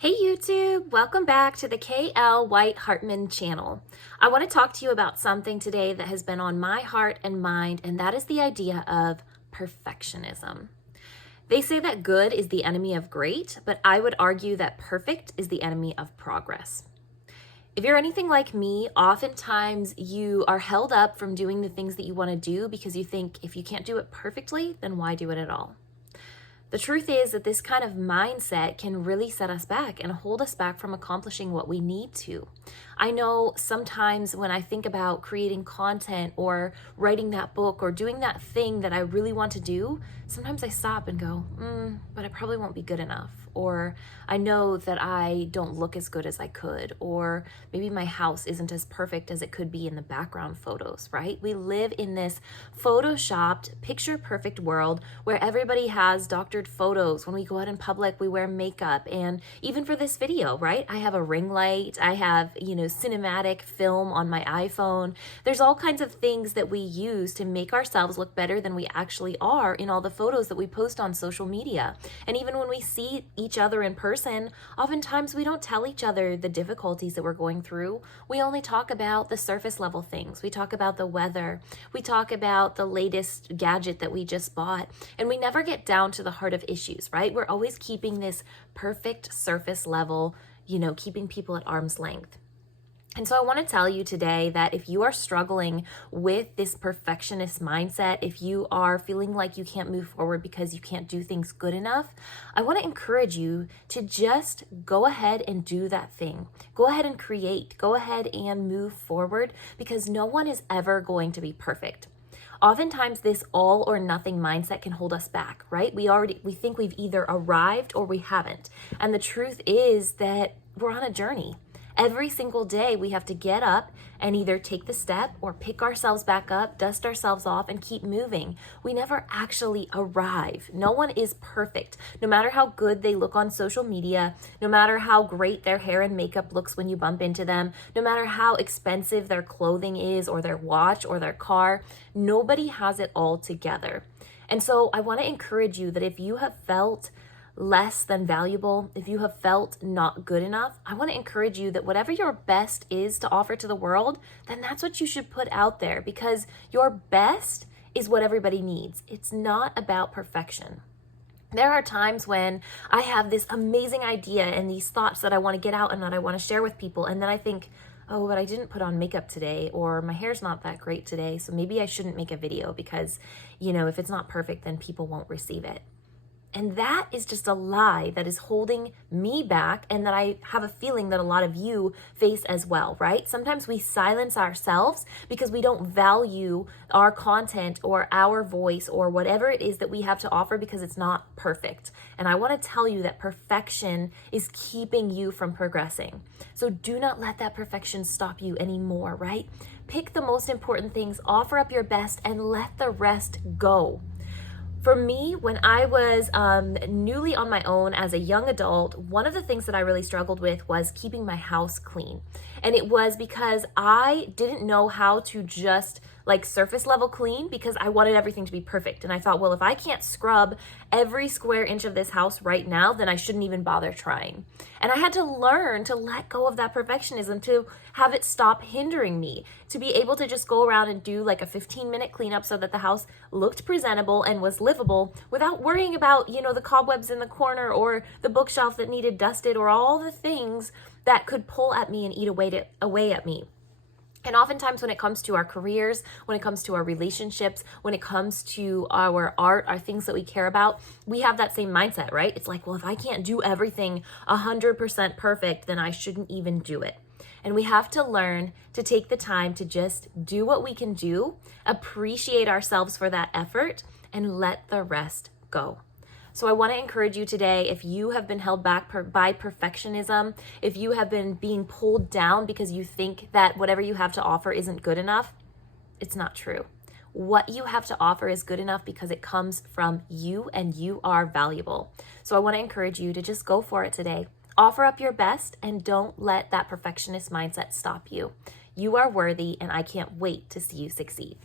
Hey YouTube, welcome back to the KL White-Hartman channel. I want to talk to you about something today that has been on my heart and mind, and that is the idea of perfectionism. They say that good is the enemy of great, but I would argue that perfect is the enemy of progress. If you're anything like me, oftentimes you are held up from doing the things that you want to do because you think if you can't do it perfectly, then why do it at all? The truth is that this kind of mindset can really set us back and hold us back from accomplishing what we need to. I know sometimes when I think about creating content or writing that book or doing that thing that I really want to do, sometimes I stop and go, but I probably won't be good enough. Or I know that I don't look as good as I could, or maybe my house isn't as perfect as it could be in the background photos, right? We live in this photoshopped, picture perfect world where everybody has doctored photos. When we go out in public, we wear makeup. And even for this video, right? I have a ring light, I have, cinematic film on my iPhone. There's all kinds of things that we use to make ourselves look better than we actually are in all the photos that we post on social media. And even when we see each other in person, oftentimes we don't tell each other the difficulties that we're going through. We only talk about the surface level things. We talk about the weather. We talk about the latest gadget that we just bought. And we never get down to the heart of issues, right? We're always keeping this perfect surface level, keeping people at arm's length. And so I want to tell you today that if you are struggling with this perfectionist mindset, if you are feeling like you can't move forward because you can't do things good enough, I want to encourage you to just go ahead and do that thing. Go ahead and create. Go ahead and move forward because no one is ever going to be perfect. Oftentimes this all or nothing mindset can hold us back, right? We think we've either arrived or we haven't. And the truth is that we're on a journey. Every single day we have to get up and either take the step or pick ourselves back up, dust ourselves off, and keep moving. We never actually arrive. No one is perfect. No matter how good they look on social media, no matter how great their hair and makeup looks when you bump into them, no matter how expensive their clothing is or their watch or their car, nobody has it all together. And so I want to encourage you that if you have felt less than valuable, if you have felt not good enough, I want to encourage you that whatever your best is to offer to the world, then that's what you should put out there because your best is what everybody needs. It's not about perfection. There are times when I have this amazing idea and these thoughts that I want to get out and that I want to share with people, and then I think, oh, but I didn't put on makeup today, or my hair's not that great today, so maybe I shouldn't make a video because, if it's not perfect, then people won't receive it. And that is just a lie that is holding me back and that I have a feeling that a lot of you face as well, right? Sometimes we silence ourselves because we don't value our content or our voice or whatever it is that we have to offer because it's not perfect. And I want to tell you that perfection is keeping you from progressing. So do not let that perfection stop you anymore, right? Pick the most important things, offer up your best, and let the rest go. For me, when I was newly on my own as a young adult, one of the things that I really struggled with was keeping my house clean. And it was because I didn't know how to just surface level clean because I wanted everything to be perfect. And I thought, well, if I can't scrub every square inch of this house right now, then I shouldn't even bother trying. And I had to learn to let go of that perfectionism, to have it stop hindering me, to be able to just go around and do a 15-minute cleanup so that the house looked presentable and was livable without worrying about, the cobwebs in the corner or the bookshelf that needed dusted or all the things that could pull at me and eat away at me. And oftentimes when it comes to our careers, when it comes to our relationships, when it comes to our art, our things that we care about, we have that same mindset, right? It's like, well, if I can't do everything 100% perfect, then I shouldn't even do it. And we have to learn to take the time to just do what we can do, appreciate ourselves for that effort, and let the rest go. So I want to encourage you today, if you have been held back by perfectionism, if you have been being pulled down because you think that whatever you have to offer isn't good enough, it's not true. What you have to offer is good enough because it comes from you and you are valuable. So I want to encourage you to just go for it today. Offer up your best and don't let that perfectionist mindset stop you. You are worthy and I can't wait to see you succeed.